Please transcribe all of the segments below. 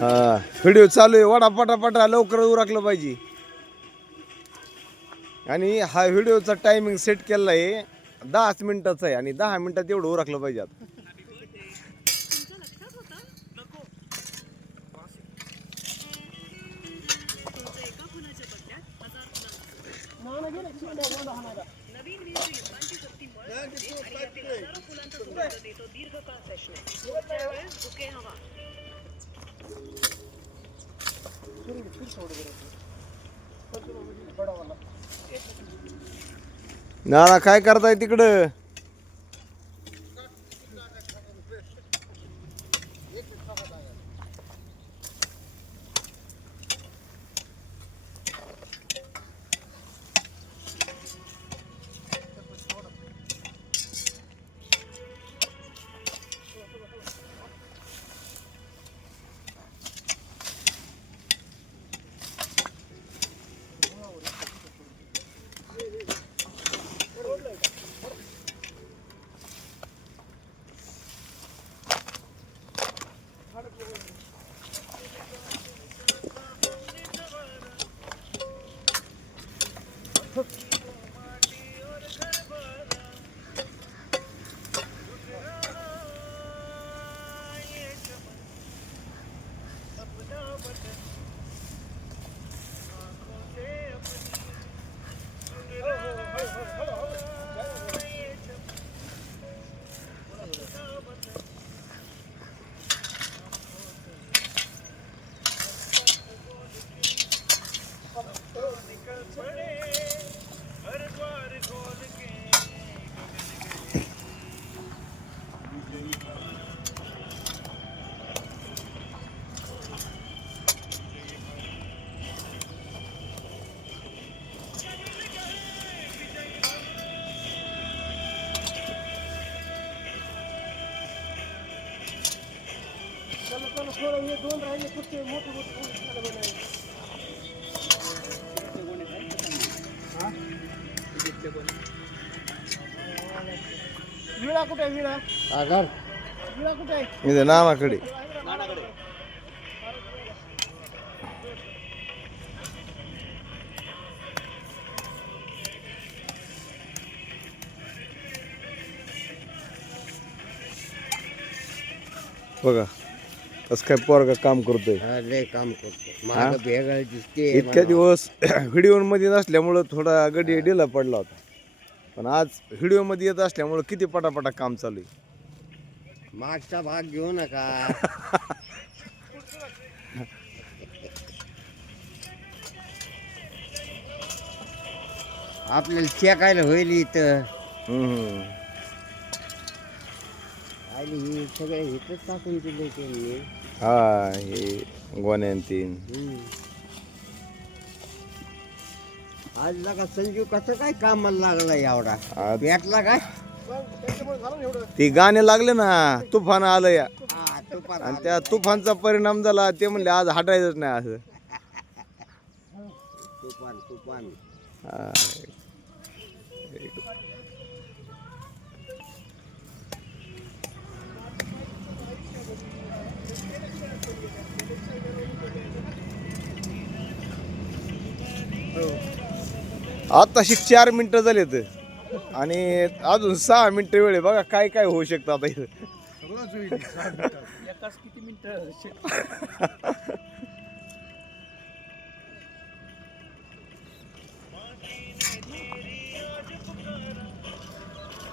हा व्हिडिओ चालू आहे, वडा पटापटा लवकर उरकलं पाहिजे. आणि हा व्हिडिओचा टायमिंग सेट केला आहे 10 मिनिटाचा आहे आणि 10 मिनिटात एवढं उरकलं पाहिजे. आता नाना काय करताय तिकडं? विळा कुठे आहे? विळा विळा कुठे आहे? इथे नानाकडे. बघा कसं काय पोरगा काम करतोय. लय काम करतो. माग भेगाळ दिसते. इतक्या दिवस व्हिडिओ मध्ये नसल्यामुळं थोडा गडी ढिला पडला होता, पण आज व्हिडिओ मध्ये येत असल्यामुळं किती पटापटा काम चालू आहे. मागचा भाग घेऊ नका. आपल्याला शेकायला होईल इथं. हम्म. आणि हे सगळे इथंच टाकून दिले त्यांनी. हा हे गोण्यान तीन. आज लगा संजीव कसं काय कामाला लागला एवढा? आज भेटला काय? ती गाणे लागले ना, तुफान आलं या, हा, तुफान आणि आलं. त्या तुफानचा परिणाम झाला. ते म्हणले आज हटायचंच नाही असं. तुफान तुफान. हा. आताशी 4 मिनिटं झालेत आणि अजून 6 मिनिटं वेळ आहे. बघा काय काय होऊ शकतं आता इथं. किती मिनिटं?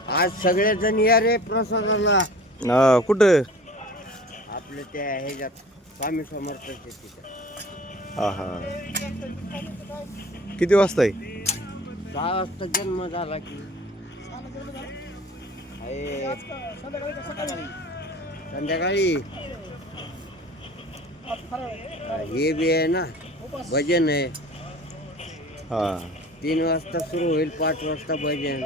आज सगळेजण या रे प्रसादाला. कुठं? आपल्या त्या ह्याच्यात स्वामी समर्थाच्या तिथे. हा हा. किती वाजता आहे? 6 वाजता जन्म झाला की आहे. संध्याकाळी हे बी आहे ना, भजन आहे. हा 3 वाजता सुरू होईल, 5 वाजता भजन,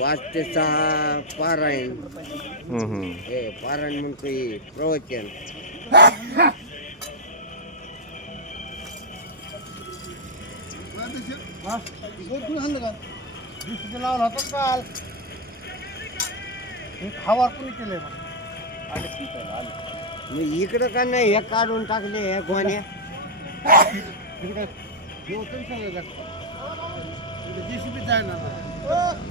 5 ते 6 पारायण. हे पारायण म्हणतो हे प्रवचन. लावला होता काल. खावा कोणी केलंय? मग इकडं का नाही हे काढून टाकले हे गोण्या इकडे हे होतं ना सगळं जास्त. इकडे JCB जायला ना.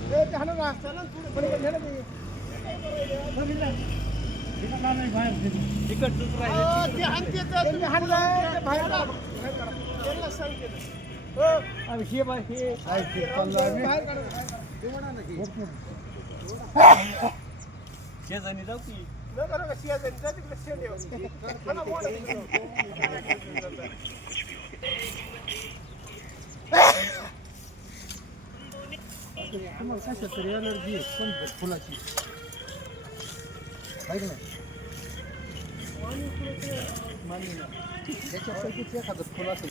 ते हाणं ना, चला ना थोडं पलीकडे नेलं ते. बघितलं? इकडं ना नाही बाहेर ते हाणते तर तुम्ही हाणलं, ते बाहेर काढा. त्यांना सांगितलं. अरे हे बाय हे बाहेर काढा. ते म्हणा ना की. शेजारी जाऊ की. नको नको शेजारी जा तिकडे शेंडेवर. हाणा बोला. तुम्हाला कशा तरी अलर्जी आहे पण फुलाची आहे का नाही मान्य नाही त्याच्यापैकीच एखादं फुल असेल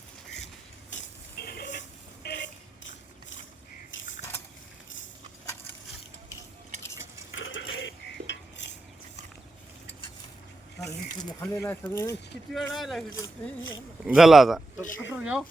खाल्लेला आहे सगळे किती वेळ राहिला झाला आता कुठून घ्याव